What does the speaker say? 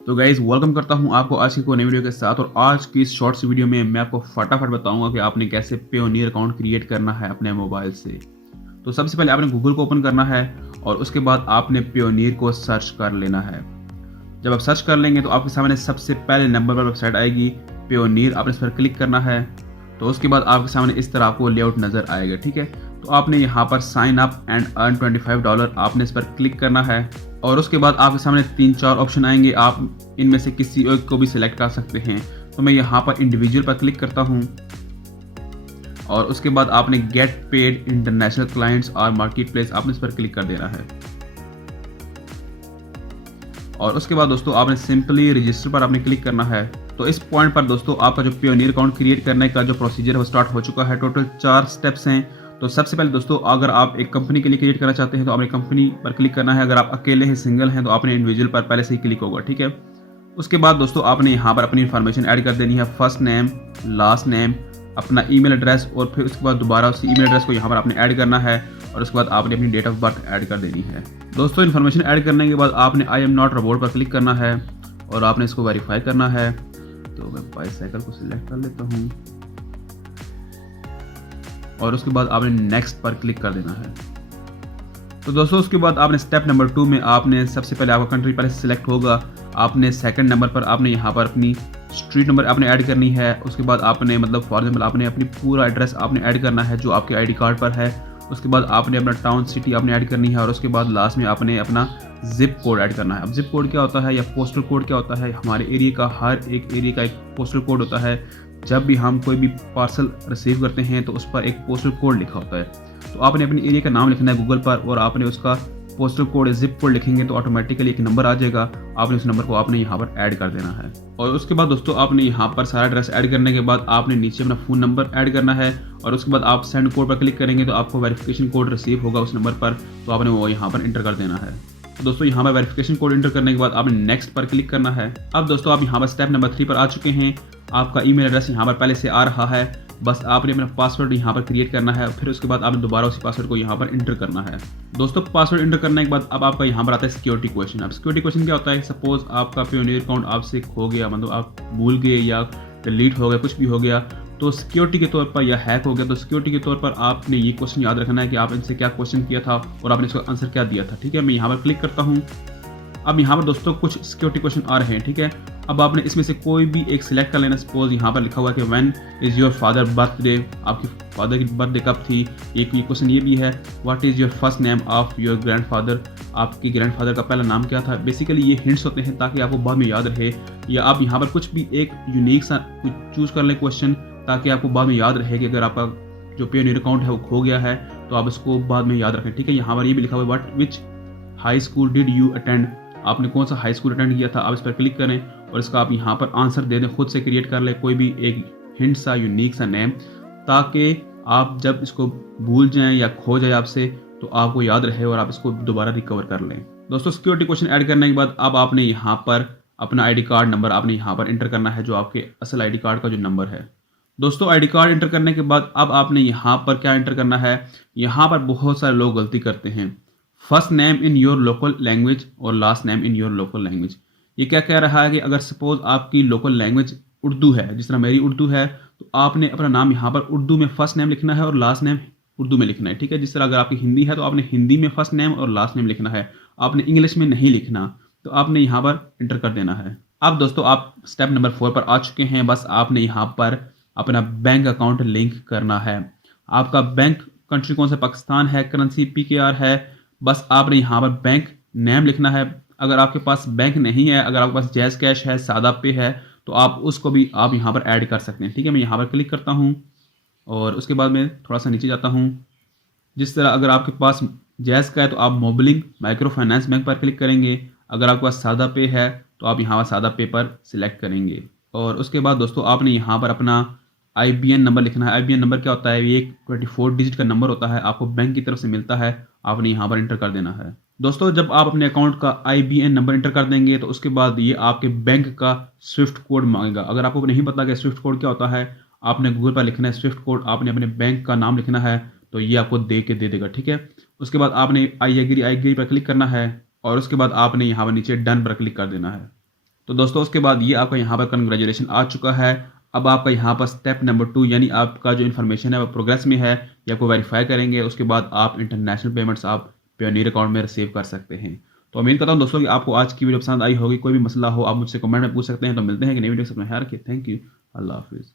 तो guys welcome करता हूँ आपको आज की कोई नई वीडियो के साथ। और आज की इस शॉर्ट्स वीडियो में मैं आपको फटाफट बताऊंगा कि आपने कैसे पेयोनियर अकाउंट क्रिएट करना है अपने मोबाइल से। तो सबसे पहले आपने गूगल को ओपन करना है और उसके बाद आपने पेयोनियर को सर्च कर लेना है। जब आप सर्च कर लेंगे तो आपके सामने सबसे पहले नंबर पर वेबसाइट आएगी पेयोनियर, आपने इस पर क्लिक करना है। तो उसके बाद आपके सामने इस तरह आपको लेआउट नज़र आएगा, ठीक है। तो आपने यहाँ पर साइन अप एंड अर्न $25 आपने इस पर क्लिक करना है। और उसके बाद आपके सामने 3-4 ऑप्शन आएंगे, आप इनमें से किसी एक को भी सिलेक्ट कर सकते हैं। तो मैं यहाँ पर इंडिविजुअल पर क्लिक करता हूँ और उसके बाद आपने गेट पेड इंटरनेशनल क्लाइंट्स और मार्केट प्लेस आपने इस पर क्लिक कर देना है। और उसके बाद दोस्तों आपने सिंपली रजिस्टर पर आपने क्लिक करना है। तो इस पॉइंट पर दोस्तों आपका जो पेयोनियर अकाउंट क्रिएट करने का जो प्रोसीजर है वो स्टार्ट हो चुका है। टोटल 4 स्टेप्स हैं। तो सबसे पहले दोस्तों अगर आप एक कंपनी के लिए क्रिएट करना चाहते हैं तो आपने कंपनी पर क्लिक करना है। अगर आप अकेले हैं, सिंगल हैं, तो आपने इंडिविजुअल पर पहले से ही क्लिक होगा, ठीक है। उसके बाद दोस्तों आपने यहाँ पर अपनी इन्फॉर्मेशन ऐड कर देनी है, फर्स्ट नेम, लास्ट नेम, अपना ईमेल एड्रेस, और फिर उसके बाद दोबारा उसी ईमेल एड्रेस को यहाँ पर आपने ऐड करना है। और उसके बाद आपने अपनी डेट ऑफ बर्थ ऐड कर देनी है। दोस्तों इन्फॉर्मेशन ऐड करने के बाद आपने आई एम नॉट रोबोट पर क्लिक करना है और आपने इसको वेरीफाई करना है। तो मैं बाईसाइकिल को सिलेक्ट कर लेता हूँ और उसके बाद आपने नेक्स्ट पर क्लिक कर देना है। तो दोस्तों उसके बाद आपने स्टेप नंबर 2 में आपने सबसे पहले आपका कंट्री पहले सिलेक्ट होगा। आपने सेकंड नंबर पर आपने यहाँ पर अपनी स्ट्रीट नंबर आपने ऐड करनी है। उसके बाद आपने मतलब फॉर एग्जाम्पल आपने अपनी पूरा एड्रेस आपने ऐड करना है जो आपके आईडी कार्ड पर है। उसके बाद आपने अपना टाउन सिटी आपने ऐड करनी है और उसके बाद लास्ट में आपने अपना जिप कोड ऐड करना है। अब जिप कोड क्या होता है या पोस्टल कोड क्या होता है? हमारे एरिया का, हर एक एरिया का एक पोस्टल कोड होता है। जब भी हम कोई भी पार्सल रिसीव करते हैं तो उस पर एक पोस्टल कोड लिखा होता है। तो आपने अपने एरिया का नाम लिखना है गूगल पर और आपने उसका पोस्टल कोड जिप कोड लिखेंगे तो ऑटोमेटिकली एक नंबर आ जाएगा। आपने उस नंबर को आपने यहाँ पर ऐड कर देना है। और उसके बाद दोस्तों आपने यहाँ पर सारा एड्रेस ऐड करने के बाद आपने नीचे अपना फ़ोन नंबर ऐड करना है और उसके बाद आप सेंड कोड पर क्लिक करेंगे तो आपको वेरिफिकेशन कोड रिसीव होगा उस नंबर पर। तो आपने वो यहाँ पर इंटर कर देना है। तो दोस्तों यहाँ पर वेरिफिकेशन कोड इंटर करने के बाद आपने नेक्स्ट पर क्लिक करना है। अब दोस्तों आप यहाँ पर स्टेप नंबर 3 पर आ चुके हैं। आपका ईमेल एड्रेस यहाँ पर पहले से आ रहा है, बस आपने अपना पासवर्ड यहाँ पर क्रिएट करना है। फिर उसके बाद आपने दोबारा उसी पासवर्ड को यहाँ पर इंटर करना है। दोस्तों पासवर्ड इंटर करने के बाद अब आपका यहाँ पर आता है सिक्योरिटी क्वेश्चन। अब सिक्योरिटी क्वेश्चन क्या होता है? सपोज आपका पेयोनियर अकाउंट आपसे खो गया, मतलब आप भूल गए या डिलीट हो गया, कुछ भी हो गया, तो सिक्योरिटी के तौर पर या हैक हो गया, तो सिक्योरिटी के तौर पर आपने ये क्वेश्चन याद रखना है कि आप इनसे क्या क्वेश्चन किया था और आपने इसका आंसर क्या दिया था, ठीक है। मैं यहाँ पर क्लिक करता हूँ। अब यहाँ पर दोस्तों कुछ सिक्योरिटी क्वेश्चन आ रहे हैं, ठीक है। अब आपने इसमें से कोई भी एक सिलेक्ट कर लेना। सपोज यहाँ पर लिखा हुआ है कि when is your father birthday, आपकी फादर की बर्थडे कब थी। एक ये क्वेश्चन ये भी है, what is your first name of your grandfather, आपकी ग्रैंडफादर का पहला नाम क्या था। बेसिकली ये हिंट्स होते हैं ताकि आपको बाद में याद रहे। या आप यहाँ पर कुछ भी एक यूनिक सा चूज कर लें क्वेश्चन ताकि आपको बाद में याद रहे कि अगर आपका जो पेयोनियर अकाउंट है वो खो गया है तो आप इसको बाद में याद रखें, ठीक है। यहाँ पर ये भी लिखा हुआ है, what which high school did you attend, आपने कौन सा हाई स्कूल अटेंड किया था। आप इस पर क्लिक करें और इसका आप यहाँ पर आंसर दे दें, खुद से क्रिएट कर लें कोई भी एक हिंट सा यूनिक सा नेम, ताकि आप जब इसको भूल जाएं या खो जाए आपसे तो आपको याद रहे और आप इसको दोबारा रिकवर कर लें। दोस्तों सिक्योरिटी क्वेश्चन ऐड करने के बाद अब आपने यहाँ पर अपना आईडी कार्ड नंबर आपने यहाँ पर इंटर करना है, जो आपके असल आईडी कार्ड का जो नंबर है। दोस्तों आईडी कार्ड इंटर करने के बाद अब आपने यहाँ पर क्या इंटर करना है? यहाँ पर बहुत सारे लोग गलती करते हैं, first name in your local language और last name in your local language. ये क्या कह रहा है कि अगर सपोज आपकी लोकल लैंग्वेज उर्दू है, जिस तरह मेरी उर्दू है, तो आपने अपना नाम यहाँ पर उर्दू में फर्स्ट नेम लिखना है और लास्ट नेम उर्दू में लिखना है, ठीक है। जिस तरह अगर आपकी हिंदी है तो आपने हिंदी में फर्स्ट नेम और लास्ट नेम लिखना है, आपने इंग्लिश में नहीं लिखना। तो आपने यहाँ पर इंटर कर देना है। अब दोस्तों आप स्टेप नंबर 4 पर आ चुके हैं। बस आपने यहाँ पर अपना बैंक अकाउंट लिंक करना है। आपका बैंक कंट्री कौन सा? पाकिस्तान है, करेंसी PKR है। बस आपने यहाँ पर बैंक नेम लिखना है। अगर आपके पास बैंक नहीं है, अगर आपके पास जैज़ कैश है, सादा पे है, तो आप उसको भी आप यहाँ पर ऐड कर सकते हैं, ठीक है। मैं यहाँ पर क्लिक करता हूँ और उसके बाद मैं थोड़ा सा नीचे जाता हूँ। जिस तरह अगर आपके पास जैज़ का है तो आप मोबिलिंक माइक्रो फाइनेंस बैंक पर क्लिक करेंगे। अगर आपके पास सादा पे है तो आप यहाँ पर सादा पे पर सिलेक्ट करेंगे। और उसके बाद दोस्तों आपने यहाँ पर अपना IBN नंबर लिखना है। IBN नंबर क्या होता है? ये एक 24 डिजिट का नंबर होता है, आपको बैंक की तरफ से मिलता है, आपने यहाँ पर इंटर कर देना है। दोस्तों जब आप अपने अकाउंट का IBN नंबर इंटर कर देंगे तो उसके बाद ये आपके बैंक का स्विफ्ट कोड मांगेगा। अगर आपको नहीं पता कि स्विफ्ट कोड क्या होता है, आपने गूगल पर लिखना है स्विफ्ट कोड, आपने अपने बैंक का नाम लिखना है, तो ये आपको दे के दे देगा, ठीक है। उसके बाद आपने आई एग्री पर क्लिक करना है और उसके बाद आपने यहाँ पर नीचे डन पर क्लिक कर देना है, तो दोस्तों उसके बाद ये आपका यहाँ पर कंग्रेचुलेशन आ चुका है। अब आपका यहाँ पर स्टेप नंबर 2 यानी आपका जो इन्फॉर्मेशन है वो प्रोग्रेस में है, ये आपको वेरीफाई करेंगे। उसके बाद आप इंटरनेशनल पेमेंट्स आप पेयोनियर अकाउंट में रिसीव कर सकते हैं। तो उम्मीद करता हूँ दोस्तों कि आपको आज की वीडियो पसंद आई होगी। कोई भी मसला हो आप मुझसे कमेंट में पूछ सकते हैं। तो मिलते हैं कि नई वीडियो से अपना ख्याल रखिए। Thank you. अल्लाह हाफिज़।